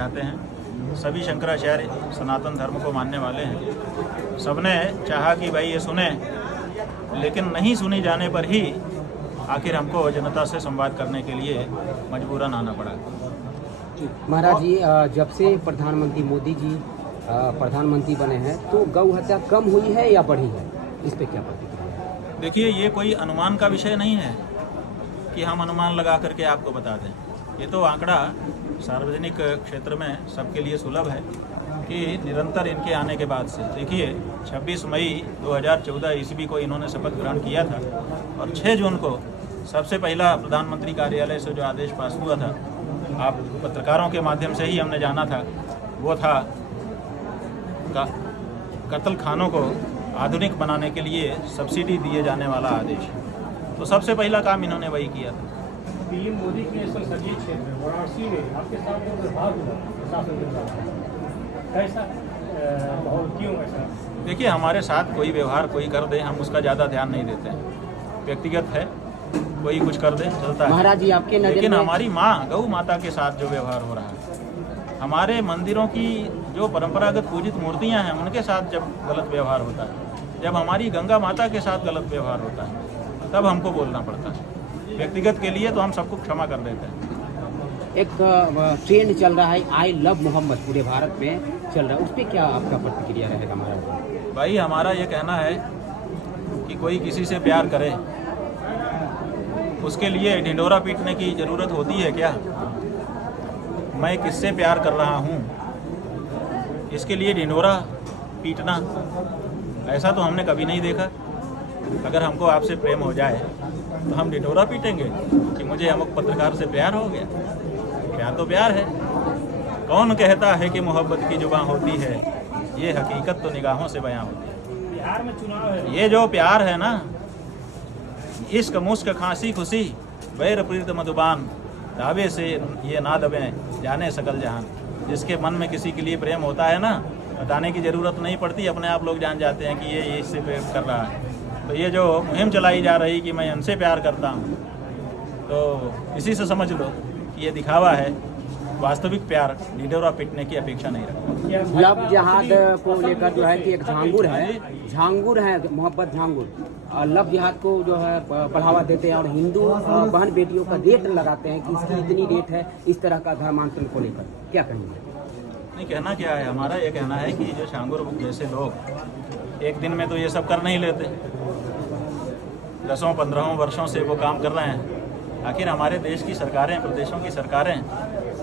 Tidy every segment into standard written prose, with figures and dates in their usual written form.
चाहते हैं। सभी शंकराचार्य सनातन धर्म को मानने वाले हैं। सबने चाहा कि भाई ये सुने, लेकिन नहीं सुनी जाने पर ही आखिर हमको जनता से संवाद करने के लिए मजबूरन आना पड़ा। महाराज जी, जब से प्रधानमंत्री मोदी जी प्रधानमंत्री बने हैं तो गौ हत्या कम हुई है या बढ़ी है, इस पे क्या प्रतिक्रिया है? देखिए, ये कोई अनुमान का विषय नहीं है कि हम अनुमान लगा करके आपको बता दें। ये तो आंकड़ा सार्वजनिक क्षेत्र में सबके लिए सुलभ है कि निरंतर इनके आने के बाद से, देखिए 26 मई 2014 ईस्वी को इन्होंने शपथ ग्रहण किया था और 6 जून को सबसे पहला प्रधानमंत्री कार्यालय से जो आदेश पास हुआ था, आप पत्रकारों के माध्यम से ही हमने जाना था, वो था कत्ल खानों को आधुनिक बनाने के लिए सब्सिडी दिए जाने वाला आदेश। तो सबसे पहला काम इन्होंने वही किया था। पीएम मोदी के संसदीय क्षेत्र वाराणसी में आपके साथ जो व्यवहार हुआ प्रशासन के द्वारा, कैसा माहौल, क्यों ऐसा? देखिए, हमारे साथ कोई व्यवहार कोई कर दे, हम उसका ज़्यादा ध्यान नहीं देते हैं। व्यक्तिगत है, कोई कुछ कर दे, चलता है। महाराज जी, आपके नजर लेकिन में हमारी माँ गौ माता के साथ जो व्यवहार हो रहा है, हमारे मंदिरों की जो परंपरागत पूजित मूर्तियाँ हैं उनके साथ जब गलत व्यवहार होता है, जब हमारी गंगा माता के साथ गलत व्यवहार होता है, तब हमको बोलना पड़ता है। व्यक्तिगत के लिए तो हम सबको क्षमा कर देते हैं। एक ट्रेंड चल रहा है, आई लव मोहम्मद, पूरे भारत में चल रहा है, उस पर क्या आपका प्रतिक्रिया रहेगा महाराज? भाई, हमारा ये कहना है कि कोई किसी से प्यार करे, उसके लिए ढिंढोरा पीटने की ज़रूरत होती है क्या? मैं किससे प्यार कर रहा हूँ, इसके लिए ढिंढोरा पीटना, ऐसा तो हमने कभी नहीं देखा। अगर हमको आपसे प्रेम हो जाए तो हम ढिंढोरा पीटेंगे कि मुझे अमुक पत्रकार से प्यार हो गया? प्यार तो प्यार है। कौन कहता है कि मोहब्बत की जुबां होती है, ये हकीकत तो निगाहों से बयां होती है। बिहार में चुनाव है, ये जो प्यार है ना, इश्क मुश्क खांसी खुशी बैर प्रीत मधुबान, दावे से ये ना दबें जाने सकल जहान। जिसके मन में किसी के लिए प्रेम होता है ना, बताने की ज़रूरत नहीं पड़ती, अपने आप लोग जान जाते हैं कि ये इससे प्रेम कर रहा है। तो ये जो मुहिम चलाई जा रही कि मैं इनसे प्यार करता हूँ, तो इसी से समझ लो कि ये दिखावा है। वास्तविक प्यार ढिंढोरा पीटने की अपेक्षा नहीं रखता। लव जिहाद को लेकर जो है कि एक झांगुर है मोहब्बत झांगुर, और लव जिहाद को जो है बढ़ावा देते हैं और हिंदू बहन बेटियों का रेट लगाते हैं कि इसकी इतनी रेट है, इस तरह का धर्मांतरण को लेकर क्या कहेंगे? नहीं, कहना क्या है, हमारा ये कहना है कि जो झांगुर जैसे लोग एक दिन में तो ये सब कर नहीं लेते, 10-15 वर्षों से वो काम कर रहे हैं। आखिर हमारे देश की सरकारें, प्रदेशों की सरकारें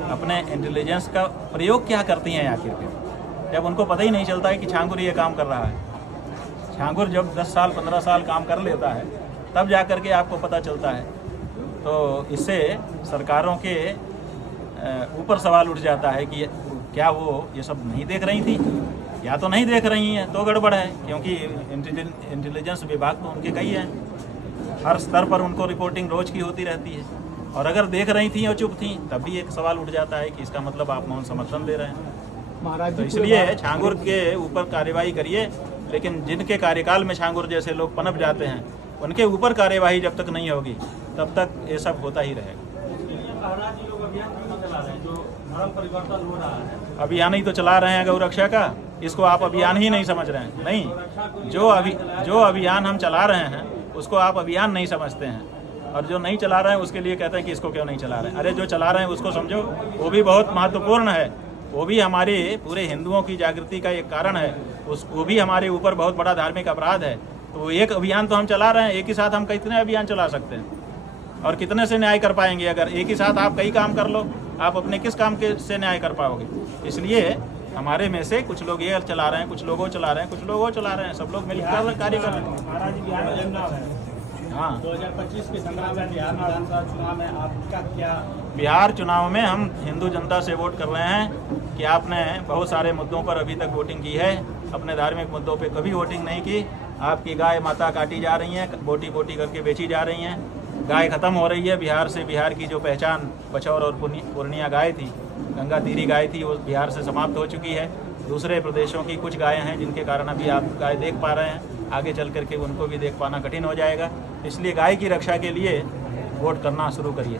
अपने इंटेलिजेंस का प्रयोग क्या करती हैं आखिर के, जब उनको पता ही नहीं चलता है कि झांगुर ये काम कर रहा है। झांगुर जब 10 साल 15 साल काम कर लेता है, तब जा कर के आपको पता चलता है। तो इससे सरकारों के ऊपर सवाल उठ जाता है कि क्या वो ये सब नहीं देख रही थी, या तो नहीं देख रही हैं तो गड़बड़ है, क्योंकि इंटेलिजेंस विभाग तो उनके कई हैं, हर स्तर पर उनको रिपोर्टिंग रोज की होती रहती है। और अगर देख रही थी और चुप थी, तब भी एक सवाल उठ जाता है कि इसका मतलब आप मौन समर्थन दे रहे हैं। महाराज तो इसलिए झांगुर के ऊपर कार्यवाही करिए, लेकिन जिनके कार्यकाल में झांगुर जैसे लोग पनप जाते हैं, उनके ऊपर कार्यवाही जब तक नहीं होगी, तब तक ये सब होता ही रहेगा। अभियान ही तो चला रहे हैं गौ रक्षा का, इसको आप अभियान ही नहीं समझ रहे हैं। नहीं, जो अभियान हम चला रहे हैं उसको आप अभियान नहीं समझते हैं, और जो नहीं चला रहे हैं उसके लिए कहते हैं कि इसको क्यों नहीं चला रहे हैं। अरे, जो चला रहे हैं उसको समझो, वो भी बहुत महत्वपूर्ण है, वो भी हमारे पूरे हिंदुओं की जागृति का एक कारण है, वो भी हमारे ऊपर बहुत बड़ा धार्मिक अपराध है। तो एक अभियान तो हम चला रहे हैं, एक ही साथ हम कितने अभियान चला सकते हैं और कितने से न्याय कर पाएंगे? अगर एक ही साथ आप कई काम कर लो, आप अपने किस काम के से न्याय कर पाओगे? इसलिए हमारे में से कुछ लोग ये चला रहे हैं, कुछ लोग वो चला रहे हैं, कुछ लोग वो चला रहे हैं, सब लोग मिलकर कार्य कर रहे हैं। महाराज जी, बिहार में चुनाव है, हाँ, 2025 के संग्राम में बिहार विधानसभा चुनाव में आपका क्या? बिहार चुनाव में हम हिंदू जनता से वोट कर रहे हैं कि आपने बहुत सारे मुद्दों पर अभी तक वोटिंग की है, अपने धार्मिक मुद्दों पे कभी वोटिंग नहीं की। आपकी गाय माता काटी जा रही हैं, बोटी बोटी करके बेची जा रही हैं, गाय खत्म हो रही है बिहार से। बिहार की जो पहचान बछौर और पूर्णिया गाय थी, गंगा तीरी गाय थी, वो बिहार से समाप्त हो चुकी है। दूसरे प्रदेशों की कुछ गायें हैं जिनके कारण अभी आप गाय देख पा रहे हैं, आगे चल करके उनको भी देख पाना कठिन हो जाएगा। इसलिए गाय की रक्षा के लिए वोट करना शुरू करिए।